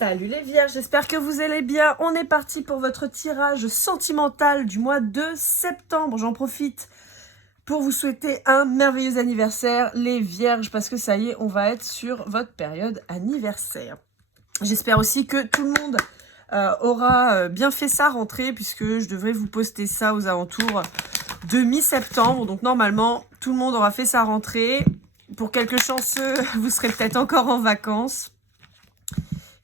Salut les vierges, j'espère que vous allez bien. On est parti pour votre tirage sentimental du mois de septembre. J'en profite pour vous souhaiter un merveilleux anniversaire, les vierges, parce que ça y est, on va être sur votre période anniversaire. J'espère aussi que tout le monde aura bien fait sa rentrée, puisque je devrais vous poster ça aux alentours de mi-septembre. Donc normalement, tout le monde aura fait sa rentrée. Pour quelques chanceux, vous serez peut-être encore en vacances.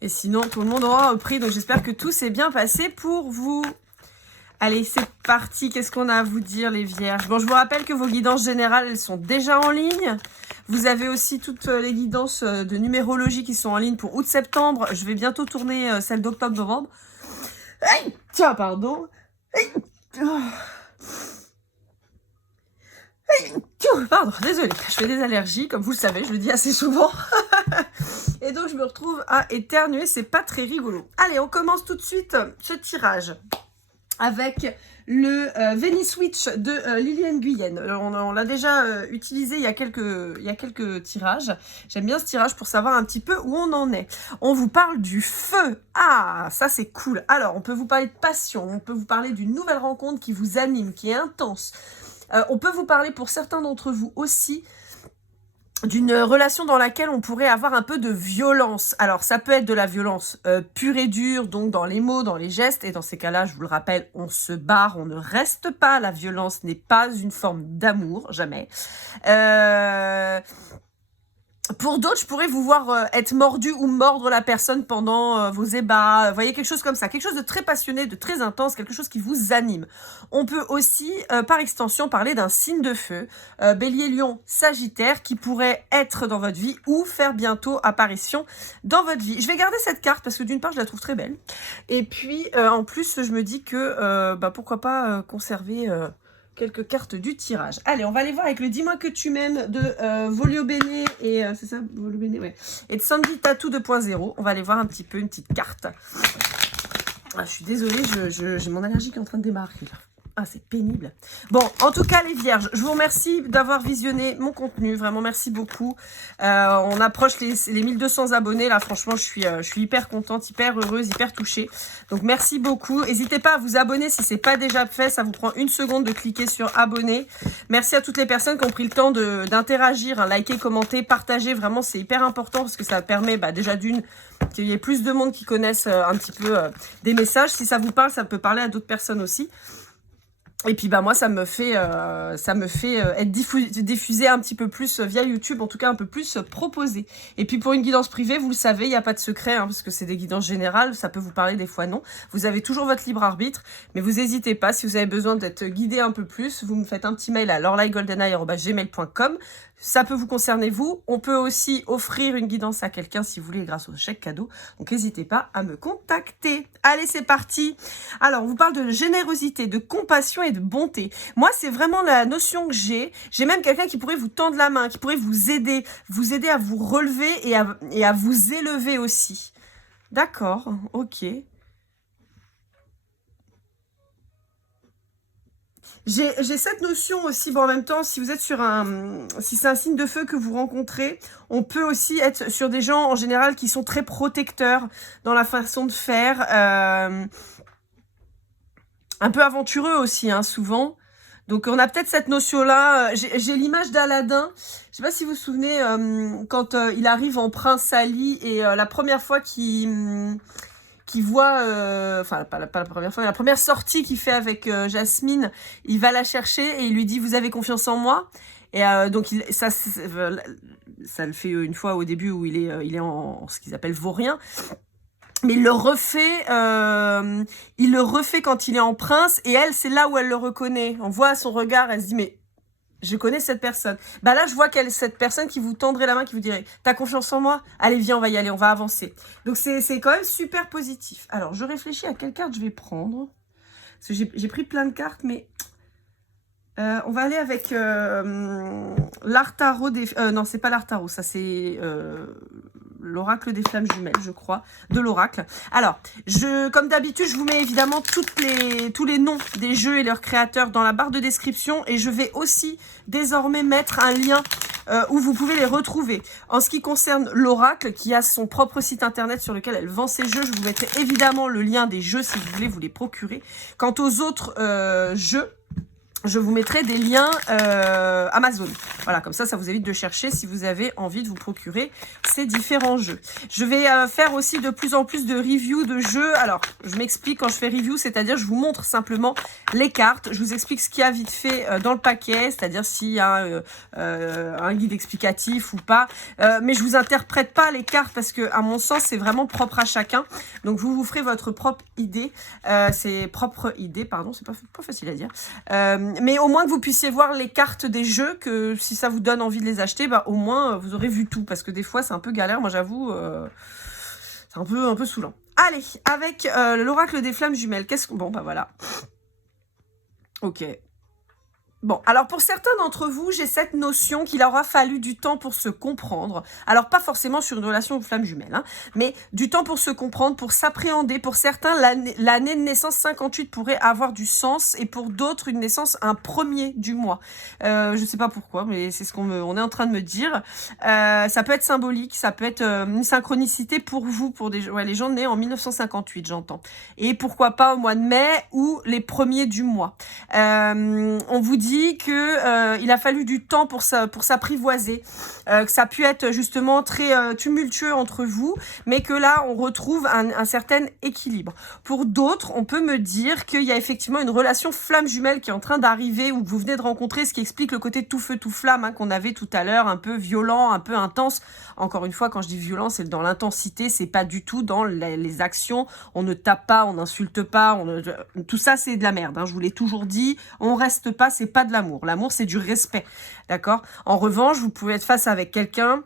Et sinon, tout le monde aura repris. Donc, j'espère que tout s'est bien passé pour vous. Allez, c'est parti. Qu'est-ce qu'on a à vous dire, les vierges? Bon, je vous rappelle que vos guidances générales, elles sont déjà en ligne. Vous avez aussi toutes les guidances de numérologie qui sont en ligne pour août-septembre. Je vais bientôt tourner celle d'octobre-novembre. Tiens, pardon. Pardon, désolée, je fais des allergies, comme vous le savez, je le dis assez souvent. Et donc, je me retrouve à éternuer, c'est pas très rigolo. Allez, on commence tout de suite ce tirage avec le Venice Witch de Liliane Guyenne. On l'a déjà utilisé il y a quelques tirages. J'aime bien ce tirage pour savoir un petit peu où on en est. On vous parle du feu. Ah, ça c'est cool. Alors, on peut vous parler de passion, on peut vous parler d'une nouvelle rencontre qui vous anime, qui est intense. On peut vous parler pour certains d'entre vous aussi d'une relation dans laquelle on pourrait avoir un peu de violence. Alors, ça peut être de la violence pure et dure, donc dans les mots, dans les gestes. Et dans ces cas-là, je vous le rappelle, on se barre, on ne reste pas. La violence n'est pas une forme d'amour, jamais. Pour d'autres, je pourrais vous voir être mordu ou mordre la personne pendant vos ébats. Vous voyez, quelque chose comme ça. Quelque chose de très passionné, de très intense, quelque chose qui vous anime. On peut aussi, par extension, parler d'un signe de feu, Bélier, Lion, Sagittaire, qui pourrait être dans votre vie ou faire bientôt apparition dans votre vie. Je vais garder cette carte parce que d'une part, je la trouve très belle. Et puis, en plus, je me dis que pourquoi pas conserver... quelques cartes du tirage. Allez, on va aller voir avec le Dis-moi que tu m'aimes de Volio Bene et c'est ça, Volio Bene, ouais. Et de Sandy Tattoo 2.0. On va aller voir un petit peu une petite carte. Ah, je suis désolée, j'ai mon allergie qui est en train de démarrer là. Ah, c'est pénible. Bon, en tout cas, les vierges, je vous remercie d'avoir visionné mon contenu. Vraiment, merci beaucoup. On approche les 1200 abonnés. Là, franchement, je suis hyper contente, hyper heureuse, hyper touchée. Donc, merci beaucoup. N'hésitez pas à vous abonner si ce n'est pas déjà fait. Ça vous prend une seconde de cliquer sur abonner. Merci à toutes les personnes qui ont pris le temps d'interagir, hein, liker, commenter, partager. Vraiment, c'est hyper important parce que ça permet déjà d'une qu'il y ait plus de monde qui connaissent un petit peu des messages. Si ça vous parle, ça peut parler à d'autres personnes aussi. Et puis moi ça me fait être diffusé un petit peu plus via YouTube, en tout cas un peu plus proposé. Et puis pour une guidance privée, vous le savez, il n'y a pas de secret, hein, parce que c'est des guidances générales, ça peut vous parler des fois non. Vous avez toujours votre libre arbitre, mais vous n'hésitez pas, si vous avez besoin d'être guidé un peu plus, vous me faites un petit mail à lorlaigoldeneye@gmail.com. Ça peut vous concerner vous. On peut aussi offrir une guidance à quelqu'un si vous voulez grâce au chèque cadeau. Donc n'hésitez pas à me contacter. Allez, c'est parti. Alors, on vous parle de générosité, de compassion et de bonté. Moi, c'est vraiment la notion que j'ai. J'ai même quelqu'un qui pourrait vous tendre la main, qui pourrait vous aider à vous relever et à vous élever aussi. D'accord, ok. J'ai cette notion aussi, bon, en même temps, si vous êtes si c'est un signe de feu que vous rencontrez, on peut aussi être sur des gens en général qui sont très protecteurs dans la façon de faire, un peu aventureux aussi, hein, souvent. Donc on a peut-être cette notion-là. J'ai l'image d'Aladin. Je sais pas si vous vous souvenez quand il arrive en prince Ali et la première fois qu'il voit, enfin pas la première fois, mais la première sortie qu'il fait avec Jasmine, il va la chercher et il lui dit vous avez confiance en moi. Et donc ça le fait une fois au début où il est en ce qu'ils appellent vaurien. Mais il le refait quand il est en prince et elle, c'est là où elle le reconnaît. On voit à son regard, elle se dit mais je connais cette personne. Là, je vois cette personne qui vous tendrait la main, qui vous dirait « T'as confiance en moi? Allez, viens, on va y aller, on va avancer. » Donc, c'est quand même super positif. Alors, je réfléchis à quelle carte je vais prendre. Parce que j'ai pris plein de cartes, mais... on va aller avec l'Artaro des... non, c'est pas l'Artaro, ça c'est... l'oracle des flammes jumelles, je crois, de l'oracle. Alors, comme d'habitude, je vous mets évidemment tous les noms des jeux et leurs créateurs dans la barre de description. Et je vais aussi désormais mettre un lien où vous pouvez les retrouver. En ce qui concerne l'Oracle, qui a son propre site internet sur lequel elle vend ses jeux, je vous mettrai évidemment le lien des jeux si vous voulez vous les procurer. Quant aux autres jeux, je vous mettrai des liens Amazon. Voilà, comme ça vous évite de chercher si vous avez envie de vous procurer ces différents jeux. Je vais faire aussi de plus en plus de reviews de jeux. Alors, je m'explique quand je fais review, c'est-à-dire je vous montre simplement les cartes. Je vous explique ce qu'il y a vite fait dans le paquet, c'est-à-dire s'il y a un guide explicatif ou pas. Mais je vous interprète pas les cartes parce que, à mon sens, c'est vraiment propre à chacun. Donc, vous vous ferez votre propre idée. C'est propre idée, pardon, c'est pas facile à dire. Mais au moins que vous puissiez voir les cartes des jeux, que si ça vous donne envie de les acheter, bah, au moins vous aurez vu tout. Parce que des fois c'est un peu galère, moi j'avoue, c'est un peu saoulant. Allez, avec l'oracle des flammes jumelles, qu'est-ce que... Bon bah voilà. Ok. Bon, alors pour certains d'entre vous, j'ai cette notion qu'il aura fallu du temps pour se comprendre. Alors pas forcément sur une relation de flamme jumelle, hein, mais du temps pour se comprendre, pour s'appréhender. Pour certains, l'année de naissance 58 pourrait avoir du sens et pour d'autres, une naissance un premier du mois. Je sais pas pourquoi, mais c'est ce on est en train de me dire. Ça peut être symbolique, ça peut être une synchronicité pour vous, pour les gens nés en 1958, j'entends. Et pourquoi pas au mois de mai ou les premiers du mois. On vous dit que il a fallu du temps pour s'apprivoiser, que ça a pu être justement très tumultueux entre vous, mais que là on retrouve un certain équilibre. Pour d'autres, on peut me dire qu'il y a effectivement une relation flamme jumelle qui est en train d'arriver ou que vous venez de rencontrer, ce qui explique le côté tout feu tout flamme hein, qu'on avait tout à l'heure, un peu violent, un peu intense. Encore une fois, quand je dis violent, c'est dans l'intensité, c'est pas du tout dans les actions. On ne tape pas, on n'insulte pas, tout ça c'est de la merde. Hein, je vous l'ai toujours dit, on reste pas, c'est pas de l'amour. L'amour, c'est du respect, d'accord? En revanche, vous pouvez être face avec quelqu'un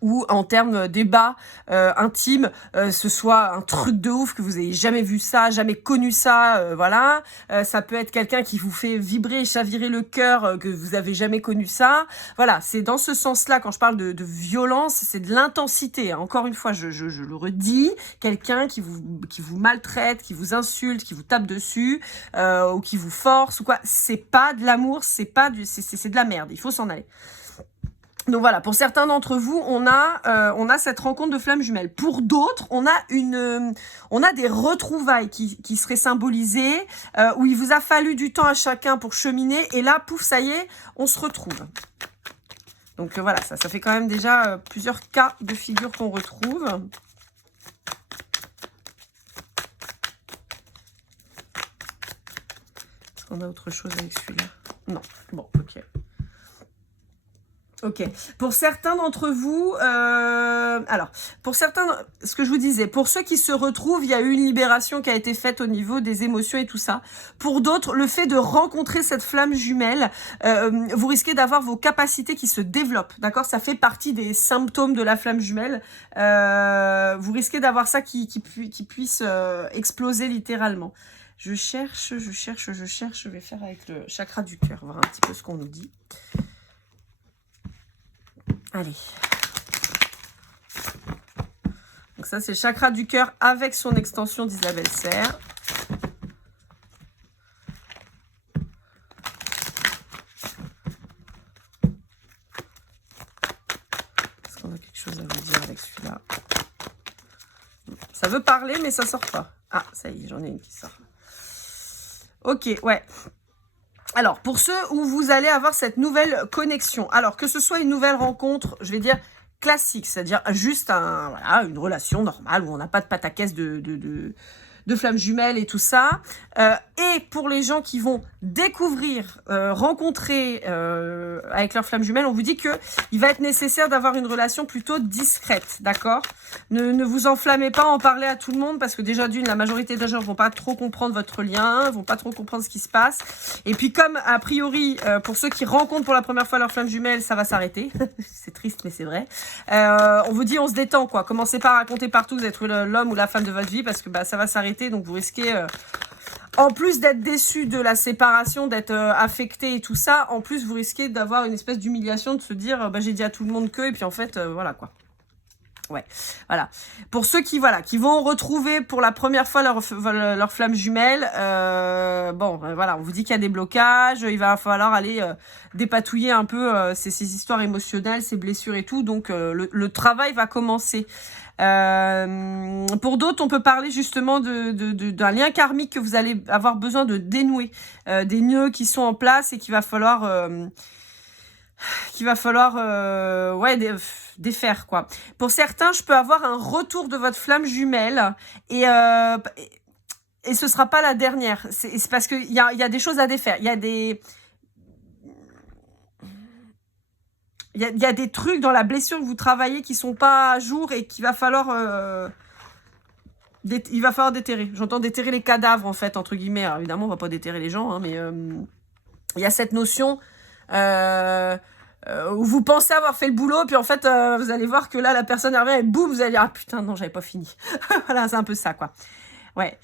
ou en termes débat intime, ce soit un truc de ouf que vous n'ayez jamais vu ça, jamais connu ça, voilà. Ça peut être quelqu'un qui vous fait vibrer et chavirer le cœur, que vous avez jamais connu ça. Voilà, c'est dans ce sens-là, quand je parle de violence, c'est de l'intensité. Encore une fois, je le redis, quelqu'un qui vous maltraite, qui vous insulte, qui vous tape dessus, ou qui vous force, ou quoi, c'est pas de l'amour, c'est de la merde, il faut s'en aller. Donc voilà, pour certains d'entre vous, on a cette rencontre de flammes jumelles. Pour d'autres, on a des retrouvailles qui seraient symbolisées, où il vous a fallu du temps à chacun pour cheminer, et là, pouf, ça y est, on se retrouve. Donc voilà, ça fait quand même déjà plusieurs cas de figure qu'on retrouve. Est-ce qu'on a autre chose avec celui-là? Non, bon, ok. Ok. Pour certains d'entre vous, alors, pour certains, ce que je vous disais, pour ceux qui se retrouvent, il y a eu une libération qui a été faite au niveau des émotions et tout ça. Pour d'autres, le fait de rencontrer cette flamme jumelle, vous risquez d'avoir vos capacités qui se développent, d'accord? Ça fait partie des symptômes de la flamme jumelle. Vous risquez d'avoir ça qui puisse exploser littéralement. Je cherche, je vais faire avec le chakra du cœur, voir un petit peu ce qu'on nous dit. Allez. Donc ça, c'est le chakra du cœur avec son extension d'Isabelle Serre. Est-ce qu'on a quelque chose à vous dire avec celui-là? Ça veut parler, mais ça sort pas. Ah, ça y est, j'en ai une qui sort. Ok, ouais. Alors, pour ceux où vous allez avoir cette nouvelle connexion, alors que ce soit une nouvelle rencontre, je vais dire classique, c'est-à-dire juste voilà, une relation normale où on n'a pas de pataquès de flammes jumelles et tout ça. Et pour les gens qui vont découvrir, rencontrer avec leurs flammes jumelles, on vous dit que il va être nécessaire d'avoir une relation plutôt discrète, d'accord? Ne vous enflammez pas, en parler à tout le monde, parce que déjà d'une, la majorité des gens vont pas trop comprendre votre lien, vont pas trop comprendre ce qui se passe. Et puis comme, a priori, pour ceux qui rencontrent pour la première fois leurs flammes jumelles, ça va s'arrêter. C'est triste, mais c'est vrai. On vous dit, on se détend, quoi. Commencez pas à raconter partout que vous êtes l'homme ou la femme de votre vie, parce que bah, ça va s'arrêter, donc vous risquez... en plus d'être déçu de la séparation, d'être affecté et tout ça, en plus vous risquez d'avoir une espèce d'humiliation, de se dire bah, j'ai dit à tout le monde que, et puis en fait, voilà quoi. Ouais, voilà. Pour ceux qui, voilà, qui vont retrouver pour la première fois leur flamme jumelle, bon, voilà, on vous dit qu'il y a des blocages, il va falloir aller dépatouiller un peu ces histoires émotionnelles, ces blessures et tout, donc le travail va commencer. Pour d'autres, on peut parler justement d'un lien karmique que vous allez avoir besoin de dénouer, des nœuds qui sont en place et qu'il va falloir ouais, défaire, quoi. Pour certains, je peux avoir un retour de votre flamme jumelle et ce sera pas la dernière. C'est parce qu'il y a des choses à défaire. Il y a des... Il y a des trucs dans la blessure que vous travaillez qui sont pas à jour et qu'il va falloir... il va falloir déterrer. J'entends déterrer les cadavres, en fait, entre guillemets. Alors, évidemment, on va pas déterrer les gens, hein, mais il y a cette notion... où vous pensez avoir fait le boulot, puis en fait, vous allez voir que là, la personne revient et boum, vous allez dire « Ah putain, non, j'avais pas fini. » Voilà, c'est un peu ça, quoi. Ouais,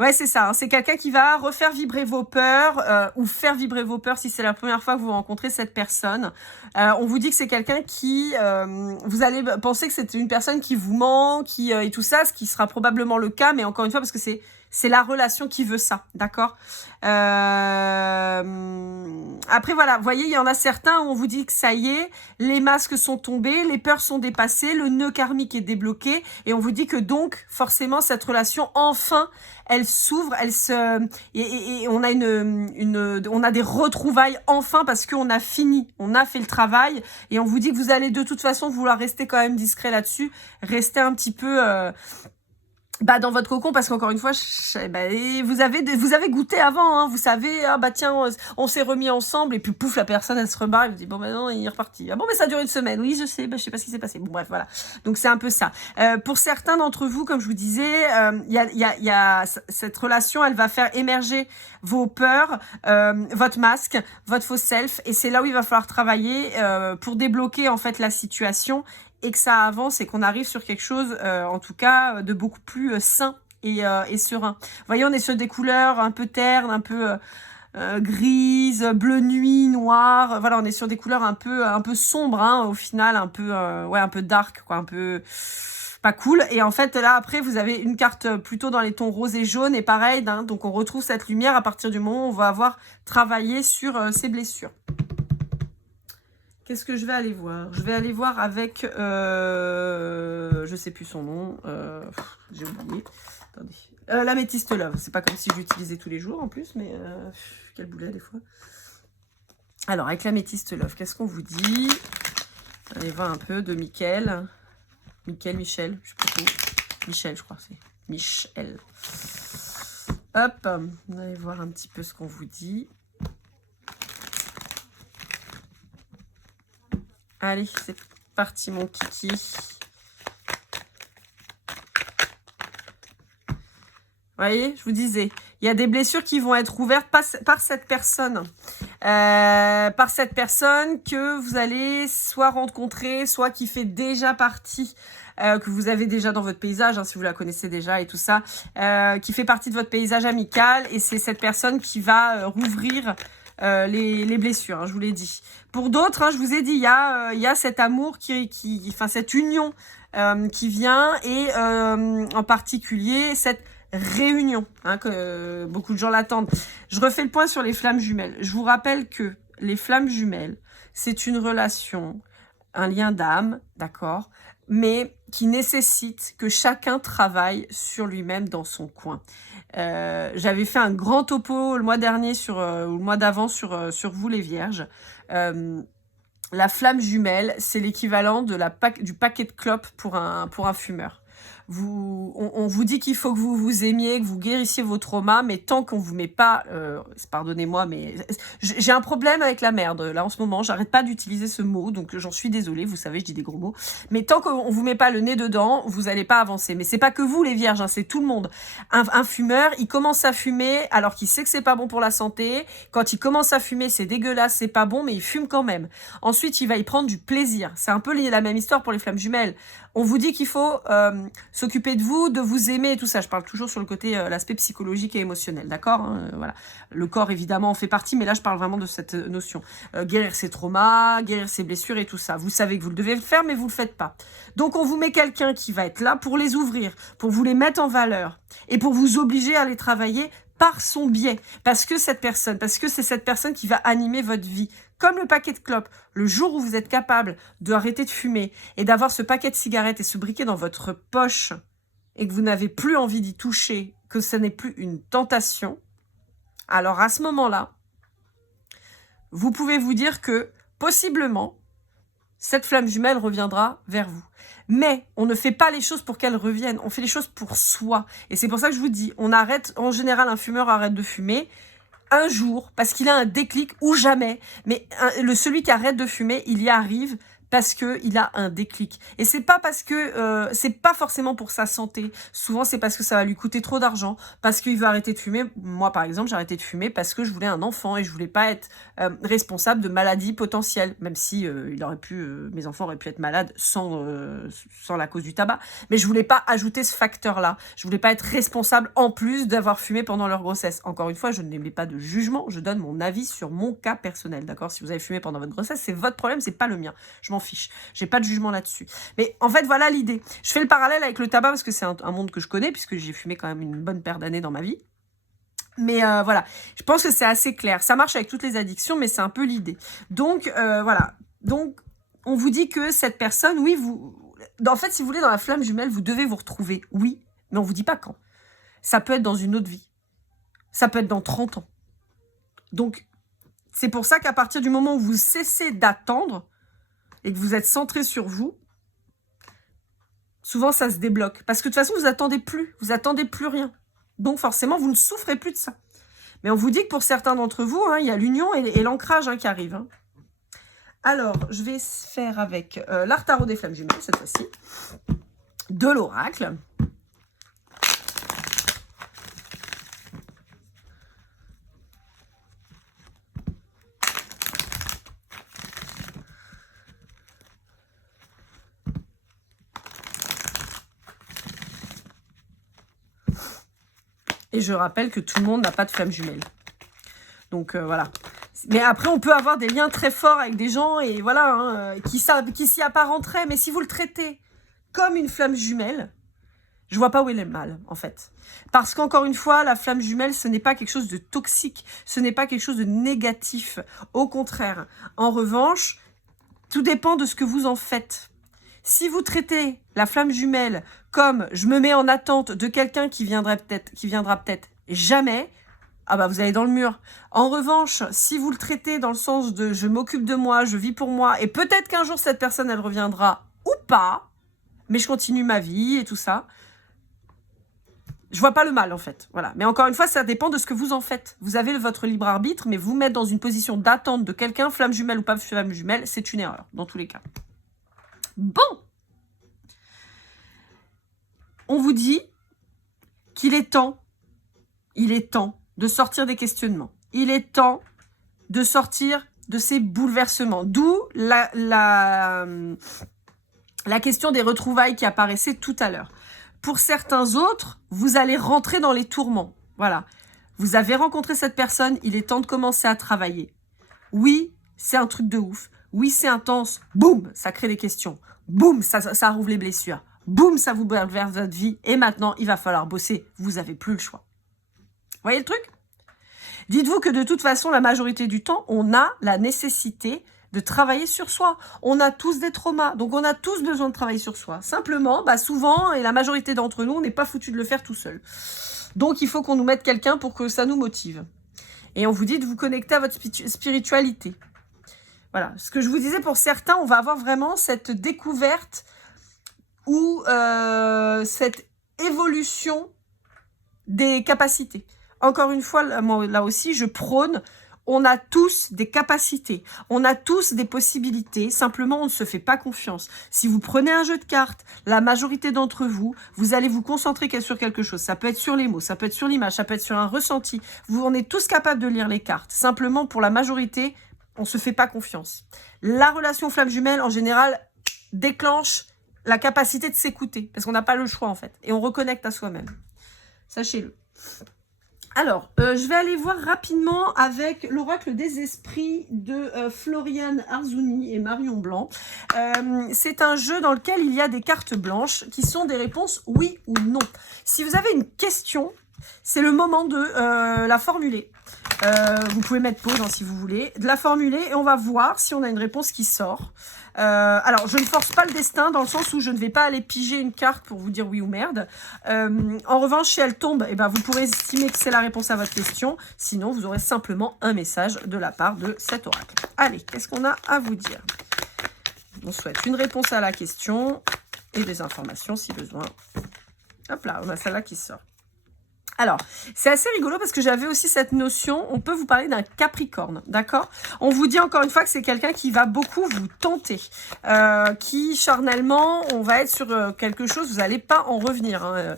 ouais, c'est ça. Hein. C'est quelqu'un qui va refaire vibrer vos peurs ou faire vibrer vos peurs si c'est la première fois que vous rencontrez cette personne. On vous dit que c'est quelqu'un qui... vous allez penser que c'est une personne qui vous ment, et tout ça, ce qui sera probablement le cas, mais encore une fois, parce que c'est la relation qui veut ça, d'accord. Après, voilà, vous voyez, il y en a certains où on vous dit que ça y est, les masques sont tombés, les peurs sont dépassées, le nœud karmique est débloqué, et on vous dit que donc, forcément, cette relation, enfin, elle s'ouvre, et on a on a des retrouvailles enfin parce qu'on a fini, on a fait le travail, et on vous dit que vous allez de toute façon vouloir rester quand même discret là-dessus, rester un petit peu... dans votre cocon, parce qu'encore une fois, vous avez goûté avant, hein, vous savez, ah bah tiens, on s'est remis ensemble, et puis pouf, la personne, elle se rebarre, elle vous dit, bon, bah non, il est reparti. Ah bon, mais ça a duré une semaine, oui, je sais pas ce qui s'est passé. Bon, bref, voilà. Donc, c'est un peu ça. Pour certains d'entre vous, comme je vous disais, il y a cette relation, elle va faire émerger vos peurs, votre masque, votre faux self, et c'est là où il va falloir travailler pour débloquer, en fait, la situation, et que ça avance et qu'on arrive sur quelque chose, en tout cas, de beaucoup plus sain et serein. Vous voyez, on est sur des couleurs un peu ternes, un peu grises, bleu nuit, noir. Voilà, on est sur des couleurs un peu sombres, hein, au final, un peu dark, quoi, un peu pas cool. Et en fait, là, après, vous avez une carte plutôt dans les tons rose et jaune, et pareil, hein, donc on retrouve cette lumière à partir du moment où on va avoir travaillé sur ces blessures. Qu'est-ce que je vais aller voir? Je vais aller voir avec... je sais plus son nom. J'ai oublié. Attendez. L'améthyste love. C'est pas comme si je l'utilisais tous les jours en plus, mais... quel boulet des fois. Alors, avec l'améthyste love, qu'est-ce qu'on vous dit? Allez voir un peu de Michel, Michel, je sais pas trop. Michel, je crois que c'est. Michel. Hop. On va aller voir un petit peu ce qu'on vous dit. Allez, c'est parti, mon kiki. Vous voyez, je vous disais, il y a des blessures qui vont être ouvertes par cette personne. Par cette personne que vous allez soit rencontrer, soit qui fait déjà partie, que vous avez déjà dans votre paysage, hein, si vous la connaissez déjà et tout ça, qui fait partie de votre paysage amical. Et c'est cette personne qui va rouvrir... les blessures, hein, je vous l'ai dit. Pour d'autres, hein, je vous ai dit, il y a cet amour enfin cette union qui vient, et en particulier cette réunion, hein, que beaucoup de gens l'attendent. Je refais le point sur les flammes jumelles. Je vous rappelle que les flammes jumelles, c'est une relation, un lien d'âme, d'accord, mais qui nécessite que chacun travaille sur lui-même dans son coin. J'avais fait un grand topo le mois dernier ou le mois d'avant sur vous les vierges. La flamme jumelle, c'est l'équivalent de du paquet de clopes pour un fumeur. On vous dit qu'il faut que vous vous aimiez, que vous guérissiez vos traumas, mais tant qu'on vous met pas, pardonnez-moi, mais j'ai un problème avec la merde là en ce moment. J'arrête pas d'utiliser ce mot, donc j'en suis désolée. Vous savez, je dis des gros mots, mais tant qu'on vous met pas le nez dedans, vous allez pas avancer. Mais c'est pas que vous les vierges, hein, c'est tout le monde. Un fumeur, il commence à fumer alors qu'il sait que c'est pas bon pour la santé. Quand il commence à fumer, c'est dégueulasse, c'est pas bon, mais il fume quand même. Ensuite, il va y prendre du plaisir. C'est un peu la même histoire pour les flammes jumelles. On vous dit qu'il faut s'occuper de vous aimer et tout ça. Je parle toujours sur le côté, l'aspect psychologique et émotionnel, d'accord, hein, voilà. Le corps, évidemment, en fait partie, mais là, je parle vraiment de cette notion. Guérir ses traumas, guérir ses blessures et tout ça. Vous savez que vous le devez le faire, mais vous le faites pas. Donc, on vous met quelqu'un qui va être là pour les ouvrir, pour vous les mettre en valeur et pour vous obliger à les travailler par son biais, parce que c'est cette personne qui va animer votre vie. Comme le paquet de clopes, le jour où vous êtes capable d'arrêter de fumer et d'avoir ce paquet de cigarettes et ce briquet dans votre poche et que vous n'avez plus envie d'y toucher, que ce n'est plus une tentation, alors à ce moment-là, vous pouvez vous dire que possiblement, cette flamme jumelle reviendra vers vous. Mais on ne fait pas les choses pour qu'elles reviennent, on fait les choses pour soi. Et c'est pour ça que je vous dis, on arrête, en général, un fumeur arrête de fumer un jour, parce qu'il a un déclic, ou jamais. Mais celui qui arrête de fumer, il y arrive parce qu'il a un déclic. Et c'est pas parce que, c'est pas forcément pour sa santé. Souvent, c'est parce que ça va lui coûter trop d'argent, parce qu'il veut arrêter de fumer. Moi, par exemple, j'ai arrêté de fumer parce que je voulais un enfant et je voulais pas être responsable de maladies potentielles, même si mes enfants auraient pu être malades sans la cause du tabac. Mais je voulais pas ajouter ce facteur-là. Je voulais pas être responsable en plus d'avoir fumé pendant leur grossesse. Encore une fois, je n'émets pas de jugement, je donne mon avis sur mon cas personnel, d'accord? Si vous avez fumé pendant votre grossesse, c'est votre problème, c'est pas le mien. Je m'en fiche. J'ai pas de jugement là-dessus. Mais en fait, voilà l'idée. Je fais le parallèle avec le tabac parce que c'est un monde que je connais, puisque j'ai fumé quand même une bonne paire d'années dans ma vie. Mais voilà, je pense que c'est assez clair. Ça marche avec toutes les addictions, mais c'est un peu l'idée. Donc, voilà. Donc, on vous dit que cette personne, oui, en fait, si vous voulez, dans la flamme jumelle, vous devez vous retrouver, oui, mais on vous dit pas quand. Ça peut être dans une autre vie. Ça peut être dans 30 ans. Donc, c'est pour ça qu'à partir du moment où vous cessez d'attendre, et que vous êtes centré sur vous, souvent ça se débloque. Parce que de toute façon, vous attendez plus rien. Donc forcément, vous ne souffrez plus de ça. Mais on vous dit que pour certains d'entre vous, hein, il y a l'union et l'ancrage qui arrivent. Hein. Alors, je vais faire avec l'art tarot des flammes jumelles, cette fois-ci, de l'oracle. Et je rappelle que tout le monde n'a pas de flamme jumelle. Donc voilà. Mais après, on peut avoir des liens très forts avec des gens et voilà, hein, qui s'y apparenteraient. Mais si vous le traitez comme une flamme jumelle, je vois pas où est le mal, en fait. Parce qu'encore une fois, la flamme jumelle, ce n'est pas quelque chose de toxique. Ce n'est pas quelque chose de négatif. Au contraire. En revanche, tout dépend de ce que vous en faites. Si vous traitez la flamme jumelle comme je me mets en attente de quelqu'un qui viendra peut-être jamais, ah bah vous allez dans le mur. En revanche, si vous le traitez dans le sens de je m'occupe de moi, je vis pour moi, et peut-être qu'un jour cette personne elle reviendra ou pas, mais je continue ma vie et tout ça, je vois pas le mal en fait. Voilà. Mais encore une fois, ça dépend de ce que vous en faites. Vous avez votre libre arbitre, mais vous mettre dans une position d'attente de quelqu'un, flamme jumelle ou pas flamme jumelle, c'est une erreur dans tous les cas. Bon, on vous dit qu'il est temps de sortir des questionnements. Il est temps de sortir de ces bouleversements. D'où la question des retrouvailles qui apparaissait tout à l'heure. Pour certains autres, vous allez rentrer dans les tourments. Voilà. Vous avez rencontré cette personne, il est temps de commencer à travailler. Oui, c'est un truc de ouf. Oui, c'est intense. Boum, ça crée des questions. Boum, ça rouvre les blessures. Boum, ça vous bouleverse votre vie. Et maintenant, il va falloir bosser. Vous n'avez plus le choix. Vous voyez le truc? Dites-vous que de toute façon, la majorité du temps, on a la nécessité de travailler sur soi. On a tous des traumas, donc on a tous besoin de travailler sur soi. Simplement, souvent, et la majorité d'entre nous, on n'est pas foutu de le faire tout seul. Donc, il faut qu'on nous mette quelqu'un pour que ça nous motive. Et on vous dit de vous connecter à votre spiritualité. Voilà, ce que je vous disais, pour certains, on va avoir vraiment cette découverte ou cette évolution des capacités. Encore une fois, là aussi, je prône, on a tous des capacités, on a tous des possibilités, simplement on ne se fait pas confiance. Si vous prenez un jeu de cartes, la majorité d'entre vous, vous allez vous concentrer sur quelque chose. Ça peut être sur les mots, ça peut être sur l'image, ça peut être sur un ressenti. On est tous capables de lire les cartes. Simplement, pour la majorité, on ne se fait pas confiance. La relation flamme jumelle, en général, déclenche la capacité de s'écouter, parce qu'on n'a pas le choix en fait, et on reconnecte à soi-même. Sachez-le. Alors, je vais aller voir rapidement avec l'oracle des esprits de Floriane Arzouni et Marion Blanc. C'est un jeu dans lequel il y a des cartes blanches qui sont des réponses oui ou non. Si vous avez une question, c'est le moment de la formuler. Vous pouvez mettre pause hein, si vous voulez, de la formuler et on va voir si on a une réponse qui sort. Alors, je ne force pas le destin dans le sens où je ne vais pas aller piger une carte pour vous dire oui ou merde. En revanche, si elle tombe, eh ben, vous pourrez estimer que c'est la réponse à votre question. Sinon, vous aurez simplement un message de la part de cet oracle. Allez, qu'est-ce qu'on a à vous dire? On souhaite une réponse à la question et des informations si besoin. Hop là, on a celle-là qui sort. Alors, c'est assez rigolo parce que j'avais aussi cette notion, on peut vous parler d'un Capricorne, d'accord? On vous dit encore une fois que c'est quelqu'un qui va beaucoup vous tenter, qui charnellement, on va être sur quelque chose, vous n'allez pas en revenir. Hein.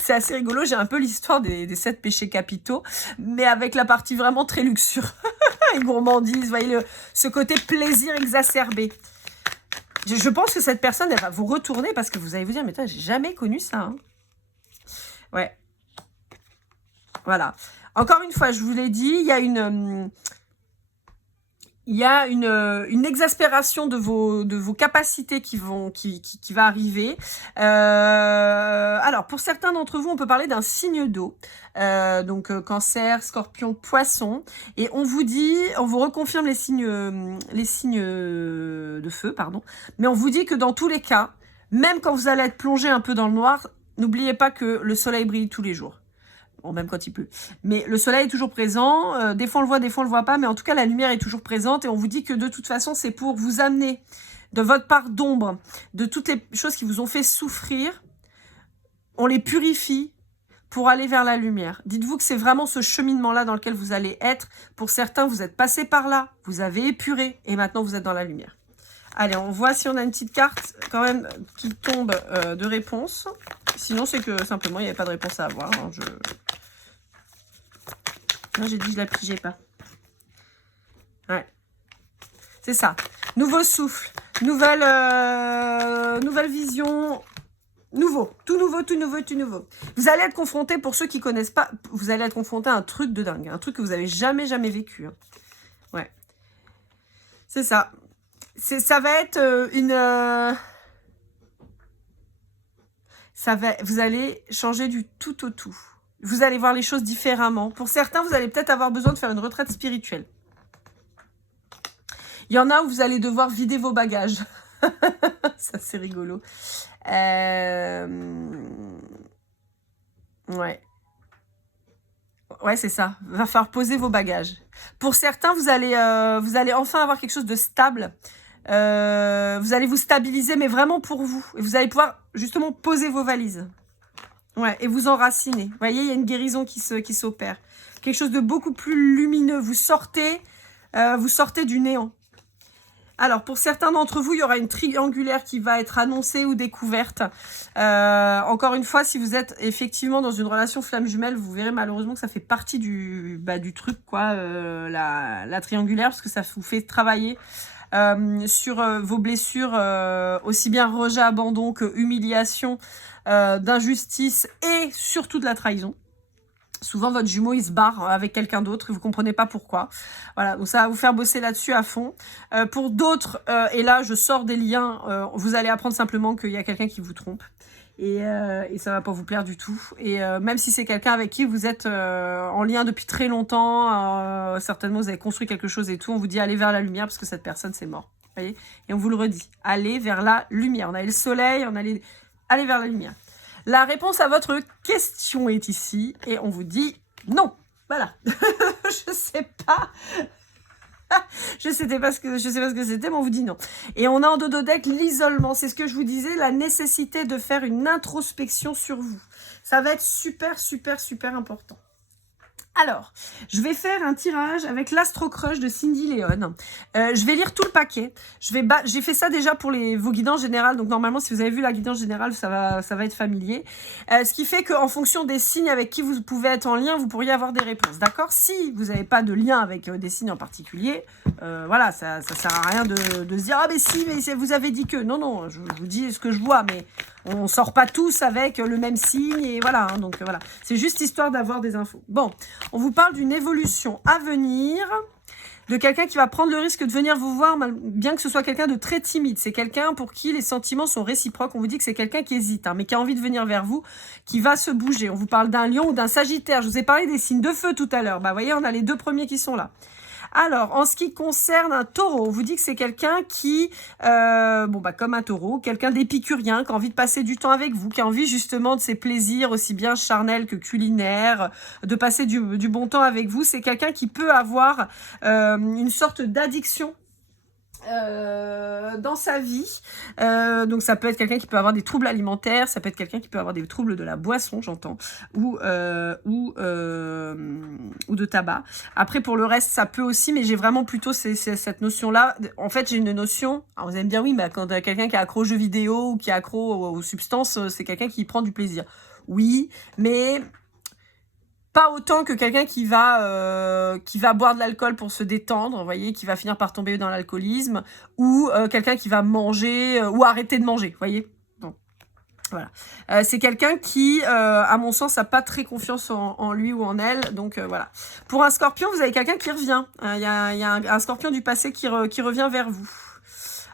C'est assez rigolo, j'ai un peu l'histoire des 7 péchés capitaux, mais avec la partie vraiment très luxure, et gourmandise, vous voyez, ce côté plaisir exacerbé. Je pense que cette personne, elle va vous retourner parce que vous allez vous dire, mais toi, j'ai jamais connu ça. Hein. Ouais. Voilà. Encore une fois, je vous l'ai dit, il y a une exaspération de vos capacités qui va arriver. Alors, pour certains d'entre vous, on peut parler d'un signe d'eau. Donc, cancer, scorpion, poisson. Et on vous dit, on vous reconfirme les signes de feu, pardon. Mais on vous dit que dans tous les cas, même quand vous allez être plongé un peu dans le noir, n'oubliez pas que le soleil brille tous les jours. Bon, même quand il pleut. Mais le soleil est toujours présent. Des fois, on le voit, des fois, on le voit pas. Mais en tout cas, la lumière est toujours présente. Et on vous dit que de toute façon, c'est pour vous amener de votre part d'ombre, de toutes les choses qui vous ont fait souffrir. On les purifie pour aller vers la lumière. Dites-vous que c'est vraiment ce cheminement-là dans lequel vous allez être. Pour certains, vous êtes passé par là. Vous avez épuré. Et maintenant, vous êtes dans la lumière. Allez, on voit si on a une petite carte quand même qui tombe de réponse. Sinon, c'est que simplement, il n'y avait pas de réponse à avoir. Hein. Non, j'ai dit que je la pigeais pas. Ouais. C'est ça. Nouveau souffle. Nouvelle vision. Nouveau. Tout nouveau, tout nouveau, tout nouveau. Vous allez être confronté, pour ceux qui ne connaissent pas, vous allez être confronté à un truc de dingue. Un truc que vous n'avez jamais vécu. Hein. Ouais. C'est ça. Ça va être vous allez changer du tout au tout. Vous allez voir les choses différemment. Pour certains, vous allez peut-être avoir besoin de faire une retraite spirituelle. Il y en a où vous allez devoir vider vos bagages. Ça, c'est rigolo. Ouais. Ouais, c'est ça. Va falloir poser vos bagages. Pour certains, vous allez enfin avoir quelque chose de stable. Vous allez vous stabiliser, mais vraiment pour vous. Et vous allez pouvoir justement poser vos valises. Ouais, et vous enraciner. Vous voyez, il y a une guérison qui s'opère. Quelque chose de beaucoup plus lumineux. Vous sortez du néant. Alors, pour certains d'entre vous, il y aura une triangulaire qui va être annoncée ou découverte. Encore une fois, si vous êtes effectivement dans une relation flamme jumelle, vous verrez malheureusement que ça fait partie du truc, quoi, la triangulaire, parce que ça vous fait travailler sur vos blessures, aussi bien rejet, abandon que humiliation, d'injustice et surtout de la trahison. Souvent, votre jumeau, il se barre avec quelqu'un d'autre et vous ne comprenez pas pourquoi. Voilà, donc ça va vous faire bosser là-dessus à fond. Pour d'autres, et là, je sors des liens, vous allez apprendre simplement qu'il y a quelqu'un qui vous trompe. Et ça ne va pas vous plaire du tout. Et même si c'est quelqu'un avec qui vous êtes en lien depuis très longtemps, certainement vous avez construit quelque chose et tout, on vous dit allez vers la lumière parce que cette personne, c'est mort. Vous voyez, et on vous le redit, allez vers la lumière. On a le soleil, allez vers la lumière. La réponse à votre question est ici et on vous dit non. Voilà. Je sais pas. Je sais pas ce que c'était, mais on vous dit non. Et on a en dododeck l'isolement. C'est ce que je vous disais, la nécessité de faire une introspection sur vous. Ça va être super, super, super important. Alors, je vais faire un tirage avec l'Astro Crush de Cindy Léon. Je vais lire tout le paquet. J'ai fait ça déjà pour vos guidances générales. Donc normalement, si vous avez vu la guidance générale, ça va être familier. Ce qui fait qu'en fonction des signes avec qui vous pouvez être en lien, vous pourriez avoir des réponses. D'accord? Si vous n'avez pas de lien avec des signes en particulier, voilà, ça sert à rien de se dire « Ah mais si, mais vous avez dit que… » Non, non, je vous dis ce que je vois, mais on sort pas tous avec le même signe. Et voilà, hein, donc voilà. C'est juste histoire d'avoir des infos. Bon. On vous parle d'une évolution à venir, de quelqu'un qui va prendre le risque de venir vous voir, bien que ce soit quelqu'un de très timide. C'est quelqu'un pour qui les sentiments sont réciproques. On vous dit que c'est quelqu'un qui hésite, hein, mais qui a envie de venir vers vous, qui va se bouger. On vous parle d'un lion ou d'un sagittaire. Je vous ai parlé des signes de feu tout à l'heure. Bah, vous voyez, on a les deux premiers qui sont là. Alors, en ce qui concerne un taureau, on vous dit que c'est quelqu'un qui, comme un taureau, quelqu'un d'épicurien, qui a envie de passer du temps avec vous, qui a envie justement de ses plaisirs aussi bien charnels que culinaires, de passer du bon temps avec vous. C'est quelqu'un qui peut avoir une sorte d'addiction dans sa vie. Donc ça peut être quelqu'un qui peut avoir des troubles alimentaires, ça peut être quelqu'un qui peut avoir des troubles de la boisson, j'entends, ou de tabac. Après pour le reste ça peut aussi, mais j'ai vraiment plutôt cette notion là. En fait j'ai une notion, alors vous allez me dire oui, mais quand quelqu'un qui est accro aux jeux vidéo ou qui est accro aux substances, c'est quelqu'un qui prend du plaisir. Oui, mais pas autant que quelqu'un qui va boire de l'alcool pour se détendre, vous voyez, qui va finir par tomber dans l'alcoolisme, ou quelqu'un qui va manger ou arrêter de manger, vous voyez. Donc, voilà. C'est quelqu'un qui, à mon sens, n'a pas très confiance en lui ou en elle. Donc voilà. Pour un scorpion, vous avez quelqu'un qui revient. Il y a un scorpion du passé qui revient vers vous.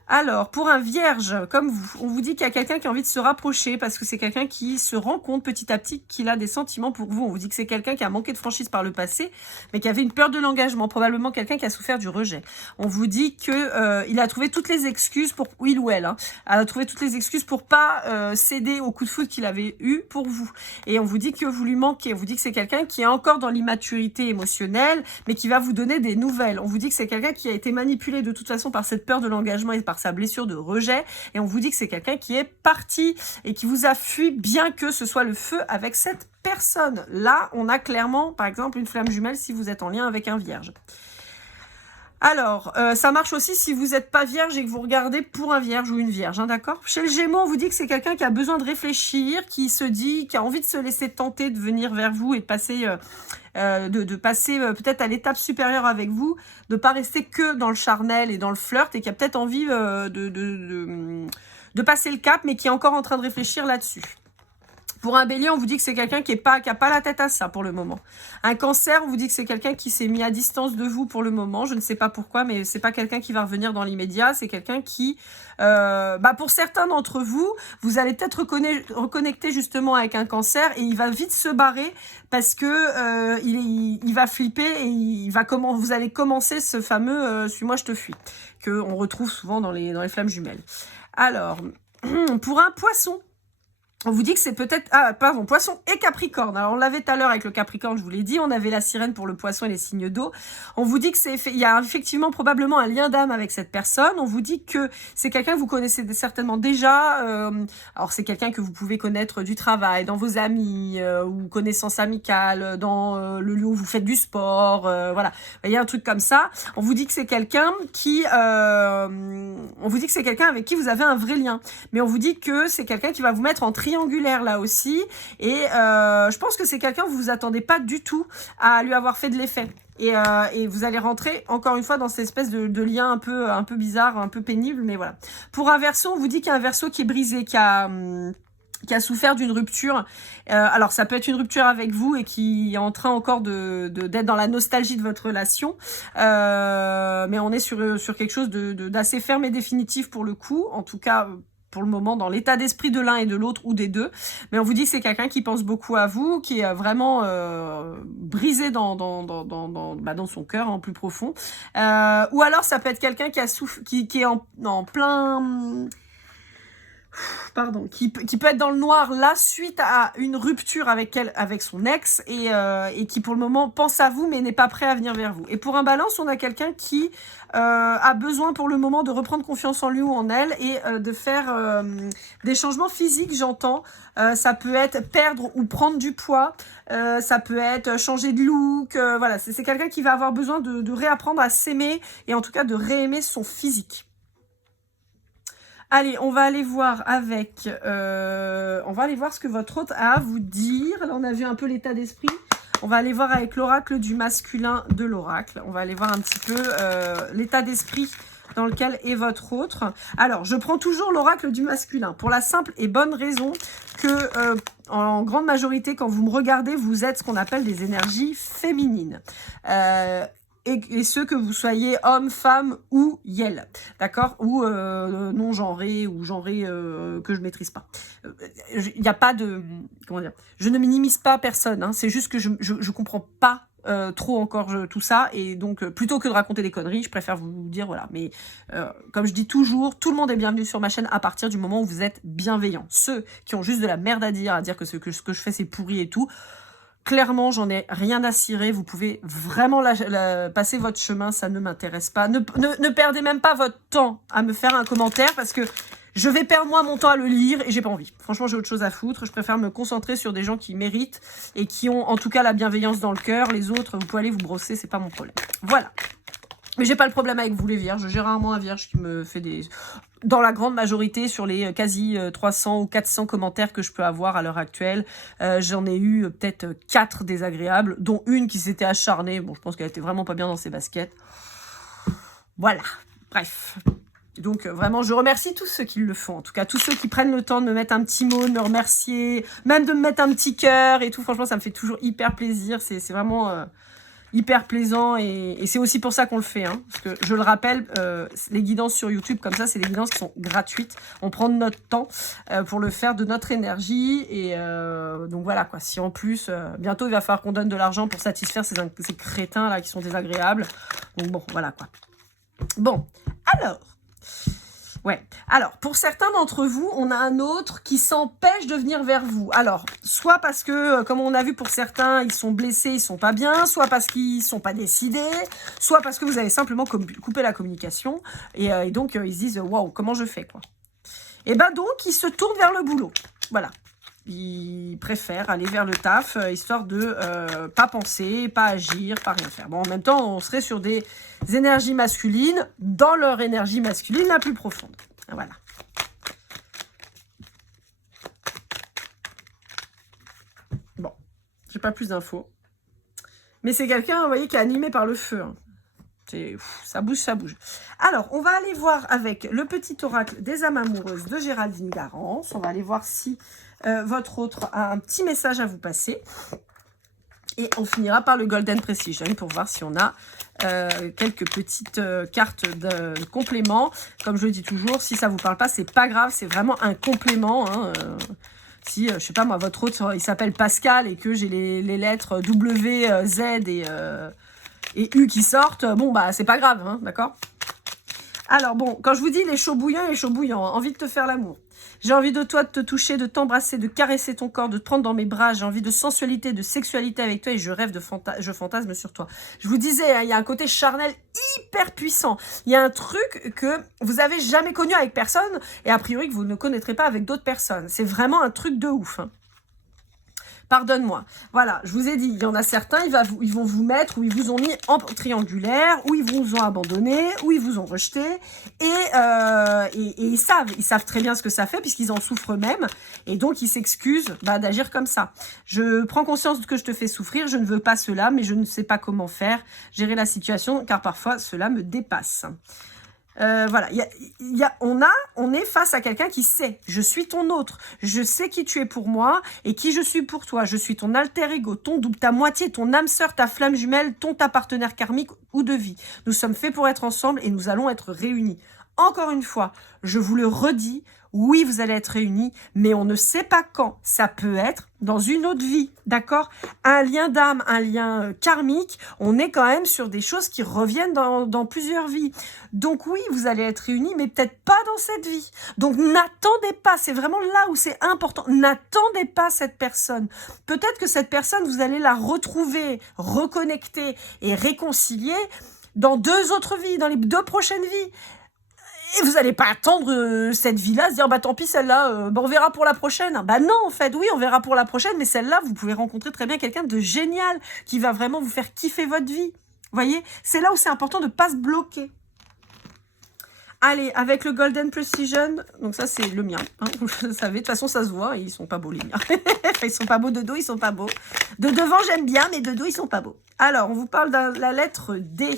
Alors, pour un vierge comme vous, on vous dit qu'il y a quelqu'un qui a envie de se rapprocher parce que c'est quelqu'un qui se rend compte petit à petit qu'il a des sentiments pour vous. On vous dit que c'est quelqu'un qui a manqué de franchise par le passé, mais qui avait une peur de l'engagement, probablement quelqu'un qui a souffert du rejet. On vous dit que il a trouvé toutes les excuses pour, il ou elle, hein, a trouvé toutes les excuses pour pas céder au coup de foudre qu'il avait eu pour vous. Et on vous dit que vous lui manquez. On vous dit que c'est quelqu'un qui est encore dans l'immaturité émotionnelle, mais qui va vous donner des nouvelles. On vous dit que c'est quelqu'un qui a été manipulé de toute façon par cette peur de l'engagement et par sa blessure de rejet, et on vous dit que c'est quelqu'un qui est parti et qui vous a fui, bien que ce soit le feu avec cette personne. Là, on a clairement, par exemple, une flamme jumelle si vous êtes en lien avec un vierge. Alors, ça marche aussi si vous n'êtes pas vierge et que vous regardez pour un vierge ou une vierge, hein, d'accord? Chez le Gémeaux, on vous dit que c'est quelqu'un qui a besoin de réfléchir, qui se dit, qui a envie de se laisser tenter de venir vers vous et de passer, passer peut-être à l'étape supérieure avec vous, de pas rester que dans le charnel et dans le flirt, et qui a peut-être envie de passer le cap, mais qui est encore en train de réfléchir là-dessus. Pour un bélier, on vous dit que c'est quelqu'un qui a pas la tête à ça pour le moment. Un cancer, on vous dit que c'est quelqu'un qui s'est mis à distance de vous pour le moment. Je ne sais pas pourquoi, mais c'est pas quelqu'un qui va revenir dans l'immédiat. C'est quelqu'un qui, pour certains d'entre vous, vous allez peut-être reconnecter justement avec un cancer et il va vite se barrer parce que il va flipper et vous allez commencer ce fameux suis-moi, je te fuis, que on retrouve souvent dans les flammes jumelles. Alors, pour un poisson, on vous dit que c'est peut-être... Ah, pardon, poisson et capricorne. Alors, on l'avait tout à l'heure avec le capricorne, je vous l'ai dit. On avait la sirène pour le poisson et les signes d'eau. On vous dit que il y a effectivement probablement un lien d'âme avec cette personne. On vous dit que c'est quelqu'un que vous connaissez certainement déjà. Alors, c'est quelqu'un que vous pouvez connaître du travail, dans vos amis, ou connaissances amicales, dans le lieu où vous faites du sport. Voilà. Il y a un truc comme ça. On vous dit que c'est quelqu'un qui... on vous dit que c'est quelqu'un avec qui vous avez un vrai lien. Mais on vous dit que c'est quelqu'un qui va vous mettre en triangulaire là aussi, et je pense que c'est quelqu'un que vous vous attendez pas du tout à lui avoir fait de l'effet, et vous allez rentrer encore une fois dans cette espèce de lien un peu bizarre, un peu pénible, mais voilà. Pour un Verseau, on vous dit qu'il y a un Verseau qui est brisé, qui a souffert d'une rupture. Alors ça peut être une rupture avec vous et qui est en train encore d'être dans la nostalgie de votre relation, mais on est sur quelque chose d'assez ferme et définitif pour le coup, en tout cas pour le moment, dans l'état d'esprit de l'un et de l'autre, ou des deux. Mais on vous dit que c'est quelqu'un qui pense beaucoup à vous, qui est vraiment brisé dans son cœur, en plus profond. Ou alors, ça peut être quelqu'un qui est en plein... pardon, qui peut être dans le noir là suite à une rupture avec son ex et qui pour le moment pense à vous mais n'est pas prêt à venir vers vous. Et pour un balance, on a quelqu'un qui a besoin pour le moment de reprendre confiance en lui ou en elle et de faire des changements physiques, j'entends. Ça peut être perdre ou prendre du poids, ça peut être changer de look, voilà, c'est quelqu'un qui va avoir besoin de réapprendre à s'aimer et en tout cas de réaimer son physique. Allez, on va aller voir avec... on va aller voir ce que votre hôte a à vous dire. Là, on a vu un peu l'état d'esprit. On va aller voir avec l'oracle du masculin de l'oracle. On va aller voir un petit peu l'état d'esprit dans lequel est votre autre. Alors, je prends toujours l'oracle du masculin pour la simple et bonne raison que, en grande majorité, quand vous me regardez, vous êtes ce qu'on appelle des énergies féminines. Et ce que vous soyez homme, femme ou yel, d'accord, ou non genré ou genré que je maîtrise pas. Il n'y a pas de, comment dire, je ne minimise pas personne, hein, c'est juste que je comprends pas trop encore tout ça et donc plutôt que de raconter des conneries, je préfère vous dire voilà. Mais comme je dis toujours, tout le monde est bienvenu sur ma chaîne à partir du moment où vous êtes bienveillant. Ceux qui ont juste de la merde à dire que ce que je fais c'est pourri et tout. Clairement, j'en ai rien à cirer. Vous pouvez vraiment passer votre chemin, ça ne m'intéresse pas. Ne perdez même pas votre temps à me faire un commentaire parce que je vais perdre moi mon temps à le lire et j'ai pas envie. Franchement, j'ai autre chose à foutre. Je préfère me concentrer sur des gens qui méritent et qui ont en tout cas la bienveillance dans le cœur. Les autres, vous pouvez aller vous brosser, c'est pas mon problème. Voilà. Mais j'ai pas le problème avec vous les vierges. J'ai rarement un vierge qui me fait des... Dans la grande majorité, sur les quasi 300 ou 400 commentaires que je peux avoir à l'heure actuelle, j'en ai eu peut-être 4 désagréables, dont une qui s'était acharnée. Bon, je pense qu'elle était vraiment pas bien dans ses baskets. Voilà. Bref. Donc vraiment, je remercie tous ceux qui le font. En tout cas, tous ceux qui prennent le temps de me mettre un petit mot, de me remercier, même de me mettre un petit cœur et tout. Franchement, ça me fait toujours hyper plaisir. C'est vraiment... hyper plaisant et c'est aussi pour ça qu'on le fait, hein, parce que je le rappelle, les guidances sur YouTube comme ça, c'est des guidances qui sont gratuites, on prend de notre temps pour le faire, de notre énergie et donc voilà quoi. Si en plus bientôt il va falloir qu'on donne de l'argent pour satisfaire ces crétins là qui sont désagréables, donc bon voilà quoi. Bon alors ouais. Alors, pour certains d'entre vous, on a un autre qui s'empêche de venir vers vous. Alors, soit parce que, comme on a vu pour certains, ils sont blessés, ils sont pas bien, soit parce qu'ils sont pas décidés, soit parce que vous avez simplement coupé la communication, et donc ils se disent « Waouh, comment je fais ?» quoi. Et ben donc, ils se tournent vers le boulot. Voilà. Ils préfèrent aller vers le taf, histoire de pas penser, pas agir, pas rien faire. Bon, en même temps, on serait sur des énergies masculines, dans leur énergie masculine la plus profonde. Voilà. Bon, j'ai pas plus d'infos. Mais c'est quelqu'un, vous voyez, qui est animé par le feu. Hein. Ça bouge, ça bouge. Alors, on va aller voir avec le petit oracle des âmes amoureuses de Géraldine Garance. On va aller voir si votre autre a un petit message à vous passer. Et on finira par le Golden Precision pour voir si on a quelques petites cartes de complément. Comme je le dis toujours, si ça ne vous parle pas, c'est pas grave, c'est vraiment un complément. Hein, si, je sais pas moi, votre autre, il s'appelle Pascal et que j'ai les lettres W, Z et U qui sortent, bon, bah, c'est pas grave, hein, d'accord? Alors, bon, quand je vous dis les chauds bouillants, hein, envie de te faire l'amour. J'ai envie de toi, de te toucher, de t'embrasser, de caresser ton corps, de te prendre dans mes bras. J'ai envie de sensualité, de sexualité avec toi et je rêve je fantasme sur toi. Je vous disais, hein, il y a un côté charnel hyper puissant. Il y a un truc que vous avez jamais connu avec personne et a priori que vous ne connaîtrez pas avec d'autres personnes. C'est vraiment un truc de ouf, hein. Pardonne-moi. Voilà, je vous ai dit, il y en a certains, ils vont vous mettre, ou ils vous ont mis en triangulaire, ou ils vous ont abandonné, ou ils vous ont rejeté, et ils savent très bien ce que ça fait, puisqu'ils en souffrent même, et donc ils s'excusent d'agir comme ça. Je prends conscience que je te fais souffrir, je ne veux pas cela, mais je ne sais pas comment faire, gérer la situation, car parfois cela me dépasse. Voilà, on est face à quelqu'un qui sait, je suis ton autre, je sais qui tu es pour moi et qui je suis pour toi, je suis ton alter ego, ton double, ta moitié, ton âme sœur, ta flamme jumelle, ta partenaire karmique ou de vie. Nous sommes faits pour être ensemble et nous allons être réunis. Encore une fois, je vous le redis, Oui, vous allez être réunis, mais on ne sait pas quand. Ça peut être dans une autre vie, d'accord? Un lien d'âme, un lien karmique, on est quand même sur des choses qui reviennent dans plusieurs vies. Donc oui, vous allez être réunis, mais peut-être pas dans cette vie. Donc n'attendez pas, c'est vraiment là où c'est important. N'attendez pas cette personne. Peut-être que cette personne, vous allez la retrouver, reconnecter et réconcilier dans 2 autres vies, dans les 2 prochaines vies. Et vous n'allez pas attendre cette vie-là, se dire, bah tant pis, celle-là, on verra pour la prochaine. Bah non, en fait, oui, on verra pour la prochaine, mais celle-là, vous pouvez rencontrer très bien quelqu'un de génial, qui va vraiment vous faire kiffer votre vie. Vous voyez? C'est là où c'est important de ne pas se bloquer. Allez, avec le Golden Precision, donc ça c'est le mien, hein, vous le savez, de toute façon ça se voit, ils sont pas beaux les miens. Ils sont pas beaux de dos, ils sont pas beaux. De devant j'aime bien, mais de dos ils sont pas beaux. Alors, on vous parle de la lettre D,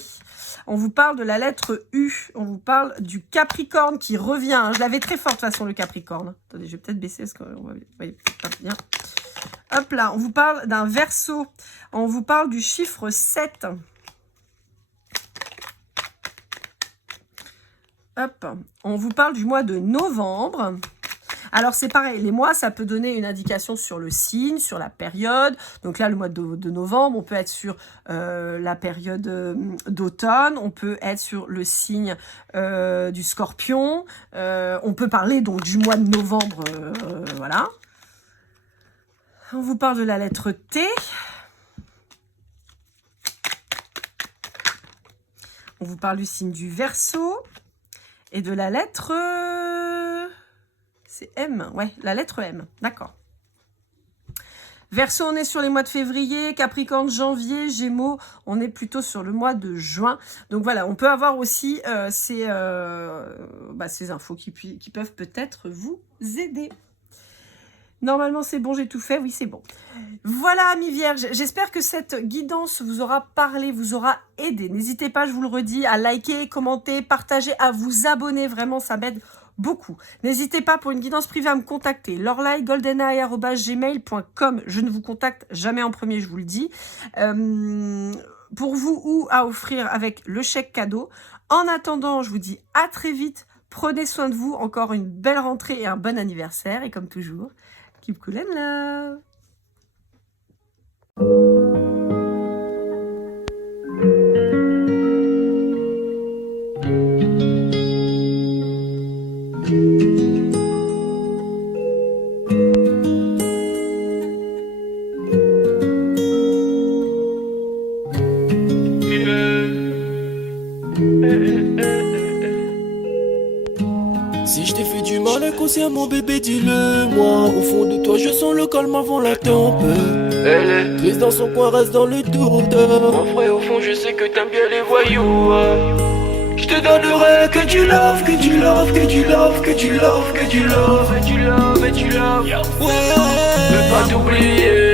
on vous parle de la lettre U, on vous parle du Capricorne qui revient. Hein. Je l'avais très fort de toute façon le Capricorne. Attendez, je vais peut-être baisser, parce qu'on va voyez pas bien. Hop là, on vous parle d'un Verseau, on vous parle du chiffre 7. Hop, on vous parle du mois de novembre. Alors, c'est pareil, les mois, ça peut donner une indication sur le signe, sur la période. Donc là, le mois de novembre, on peut être sur la période d'automne, on peut être sur le signe du Scorpion. On peut parler donc du mois de novembre, voilà. On vous parle de la lettre T. On vous parle du signe du Verseau. Et de la lettre... c'est M, ouais, la lettre M, d'accord. Verseau, on est sur les mois de février, Capricorne, janvier, Gémeaux, on est plutôt sur le mois de juin. Donc voilà, on peut avoir aussi ces infos qui peuvent peut-être vous aider. Normalement, c'est bon, j'ai tout fait. Oui, c'est bon. Voilà, amis vierges. J'espère que cette guidance vous aura parlé, vous aura aidé. N'hésitez pas, je vous le redis, à liker, commenter, partager, à vous abonner. Vraiment, ça m'aide beaucoup. N'hésitez pas pour une guidance privée à me contacter. lorelai@gmail.com. Je ne vous contacte jamais en premier, je vous le dis. Pour vous ou à offrir avec le chèque cadeau. En attendant, je vous dis à très vite. Prenez soin de vous. Encore une belle rentrée et un bon anniversaire. Et comme toujours, keep cool and love. Si je t'ai fait du mal inconsciemment bébé dis-le moi. Au fond de toi je sens le calme avant la tempête. Elle est triste dans son coin, reste dans le doute. Mon frère au fond je sais que t'aimes bien les voyous. Je te donnerai que du love, que du love, que du love, que du love, que du love, et du love, et du love. Ouais, veux pas t'oublier.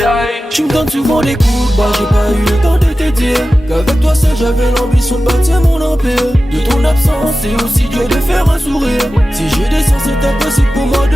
Tu me donnes souvent les coups, bah j'ai pas eu le temps de te dire qu'avec toi seul j'avais l'ambition de bâtir mon empire. De ton absence c'est aussi dur de faire un sourire. Si j'ai des sens c'est impossible pour moi de